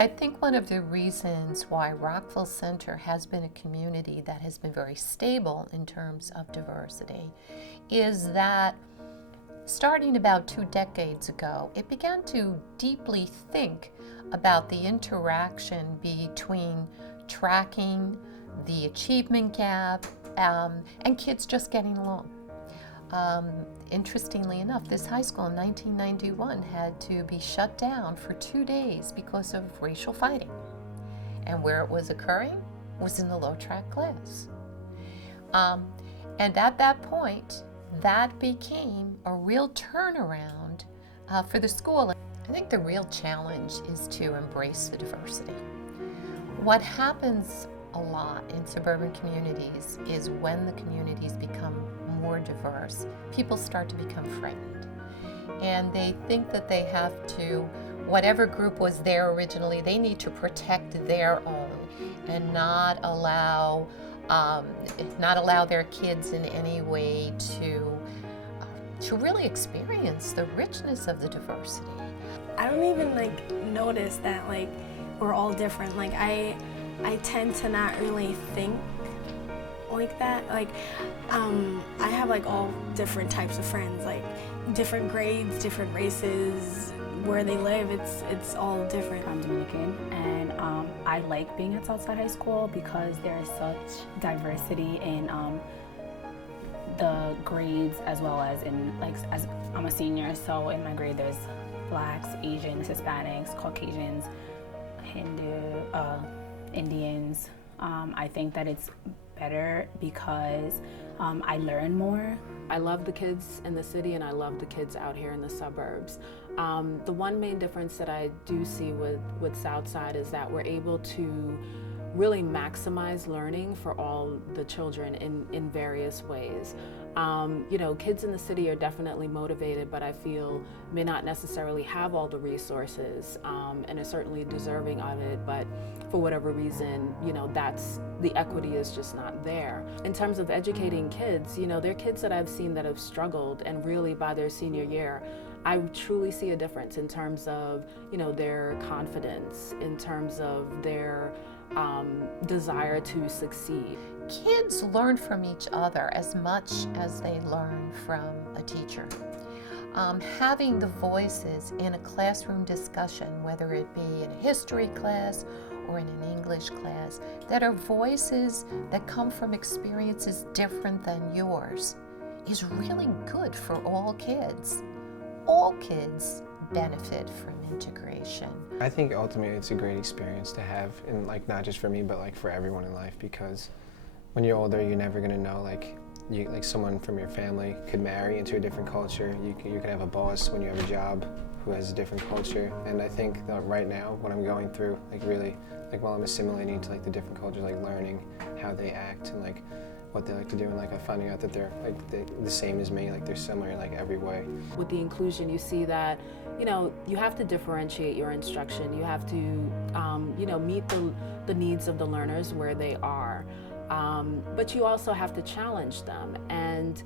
I think one of the reasons why Rockville Center has been a community that has been very stable in terms of diversity is that starting about 2 decades ago, it began to deeply think about the interaction between tracking the achievement gap and kids just getting along. Interestingly enough, this high school in 1991 had to be shut down for 2 days because of racial fighting. And where it was occurring was in the low track class. And at that point, that became a real turnaround for the school. I think the real challenge is to embrace the diversity. What happens a lot in suburban communities is when the communities become more diverse, people start to become frightened. And they think that they have to, whatever group was there originally, they need to protect their own and not allow their kids in any way to really experience the richness of the diversity. I don't even notice that we're all different. I tend to not really think like that. I have all different types of friends, different grades, different races, where they live, it's all different. I'm Dominican, and I like being at Southside High School because there is such diversity in the grades, as well as in as I'm a senior, so in my grade there's Blacks, Asians, Hispanics, Caucasians, Hindu, Indians. I think that it's better because I learn more. I love the kids in the city and I love the kids out here in the suburbs. The one main difference that I do see with Southside is that we're able to really maximize learning for all the children in various ways. Kids in the city are definitely motivated, but I feel may not necessarily have all the resources and are certainly deserving of it, but for whatever reason, that's the equity is just not there. In terms of educating kids, there are kids that I've seen that have struggled, and really by their senior year, I truly see a difference in terms of, their confidence, in terms of their desire to succeed. Kids learn from each other as much as they learn from a teacher. Having the voices in a classroom discussion, whether it be in a history class or in an English class, that are voices that come from experiences different than yours, is really good for all kids. All kids benefit from integration. I think ultimately it's a great experience to have, and not just for me, but for everyone in life, because when you're older, you're never gonna know someone from your family could marry into a different culture. You could have a boss when you have a job who has a different culture, and I think that right now, what I'm going through, really, while I'm assimilating to the different cultures, learning how they act and what they like to do, and I'm finding out that they're the same as me, they're similar in every way. With the inclusion, you see that you have to differentiate your instruction. You have to meet the needs of the learners where they are, but you also have to challenge them. And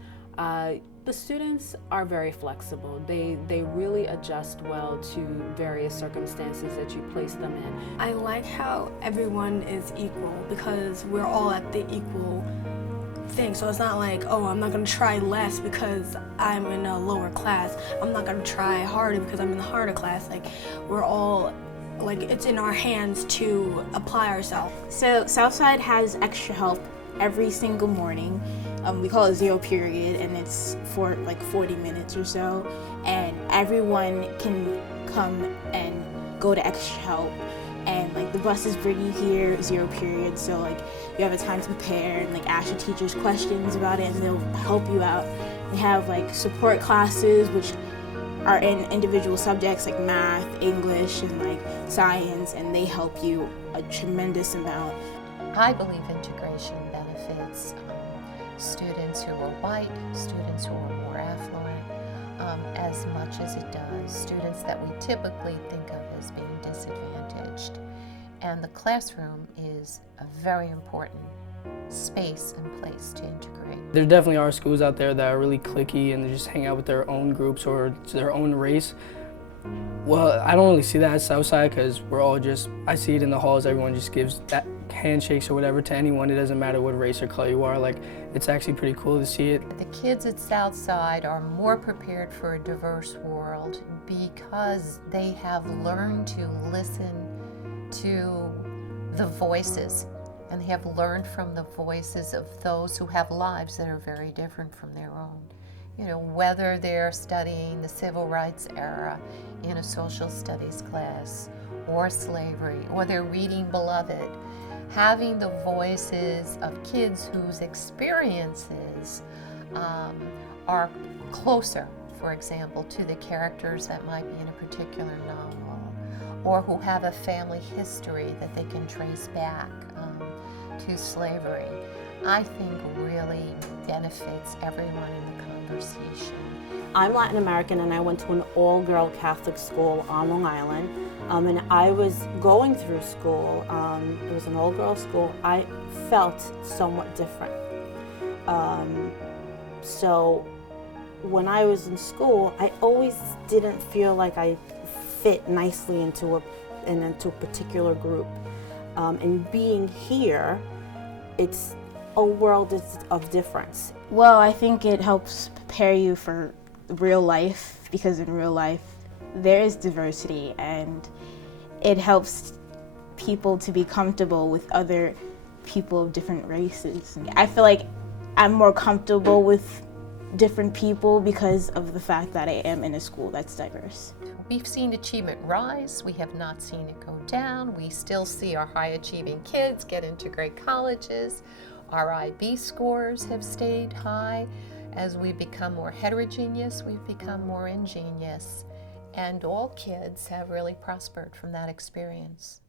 the students are very flexible. They really adjust well to various circumstances that you place them in. I like how everyone is equal because we're all at the equal thing. So it's not oh, I'm not going to try less because I'm in a lower class. I'm not going to try harder because I'm in the harder class. We're all, it's in our hands to apply ourselves. So Southside has extra help every single morning. We call it zero period, and it's for 40 minutes or so. And everyone can come and go to extra help. And the buses bring you here, zero period, so you have a time to prepare and ask your teachers questions about it, and they'll help you out. They have support classes, which are in individual subjects like math, English, and science, and they help you a tremendous amount. I believe integration benefits students who are white, students who are more affluent, as much as it does students that we typically think of as being disadvantaged. And the classroom is a very important space and place to integrate. There definitely are schools out there that are really cliquey and they just hang out with their own groups or their own race. Well, I don't really see that at Southside because we're all just, I see it in the halls, everyone just gives that handshakes or whatever to anyone. It doesn't matter what race or color you are. Like, it's actually pretty cool to see it. The kids at Southside are more prepared for a diverse world because they have learned to listen to the voices, and they have learned from the voices of those who have lives that are very different from their own. You know, whether they're studying the civil rights era in a social studies class, or slavery, or they're reading Beloved, having the voices of kids whose experiences are closer, for example, to the characters that might be in a particular novel, or who have a family history that they can trace back to slavery, I think really benefits everyone in the conversation. I'm Latin American and I went to an all-girl Catholic school on Long Island. And I was going through school, it was an all-girl school, I felt somewhat different. So when I was in school, I always didn't feel like I fit nicely into a particular group. And being here, it's a world of difference. Well, I think it helps prepare you for real life, because in real life there is diversity, and it helps people to be comfortable with other people of different races. I feel like I'm more comfortable with different people because of the fact that I am in a school that's diverse. We've seen achievement rise, we have not seen it go down. We still see our high achieving kids get into great colleges. Our IB scores have stayed high. As we become more heterogeneous, we've become more ingenious. And all kids have really prospered from that experience.